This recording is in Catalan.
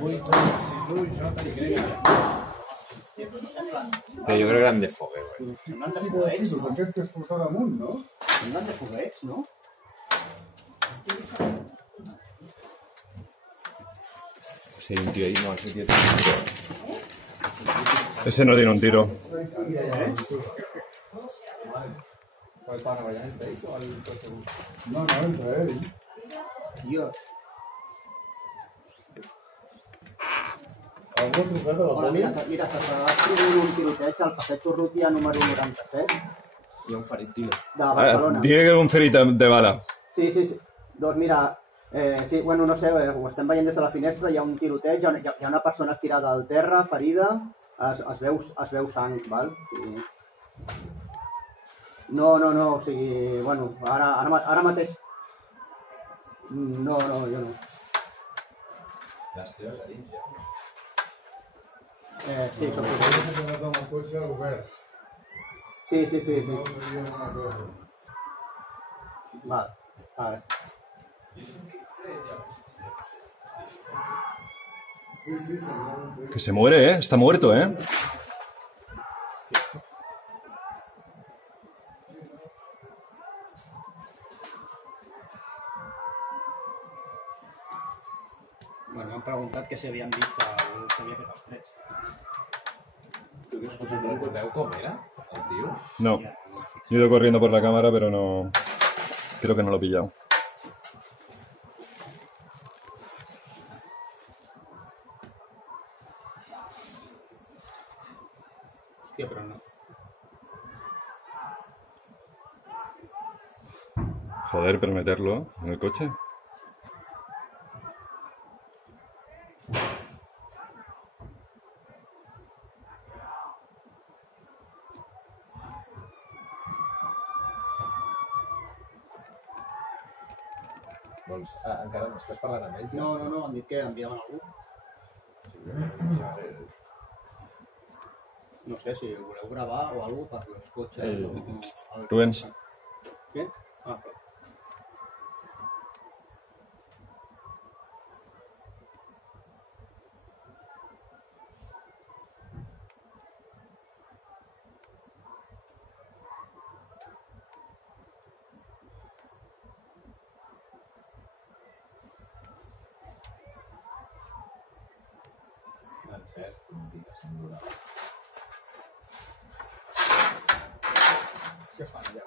Ui, si fluix, no t'hi crec. Però jo crec que eren de foguer, güey. Semblant de foguets, no? Aquest que es posa damunt, no? Semblant de foguets, no? Sí, un tío ahí, no, ese tío tiene un tiro. Ese no tiene un tiro. No, no, entra ell. Jo. Algú ha trucat a la Hola, poli? mira, s'està produint un tiroteig al passeig Urrutia número 97 Hi ha un ferit, tio. de Barcelona. Tiene que haber un ferit de bala. Sí. Doncs mira, sí, bueno, no sé, ho estem veient des de la finestra, hi ha un tiroteig, hi ha una persona estirada al terra, ferida, es veu sang, val? Sí. No, o sigui, bueno, ara mateix... No, jo no. Les teves a dins, ja. Sí, No, s'ha quedat amb el cotxe obert. sí. No seria una cosa. Vale. Sí, segurament. Que se muere, ¿eh? Está muerto, ¿eh? Bueno, m'han preguntat que si havien vist que s'havia fet els trets. Recordeu com era, el tio? No. He ido corriendo por la cámara, pero no... Creo que no lo he pillado. Hòstia, però no. Joder, pero meterlo en el coche. Doncs encara estàs parlant amb ell? No, han dit que enviaven algú. No sé si voleu gravar o alguna cosa per els cotxes. Rubens. Què? Què fan allà?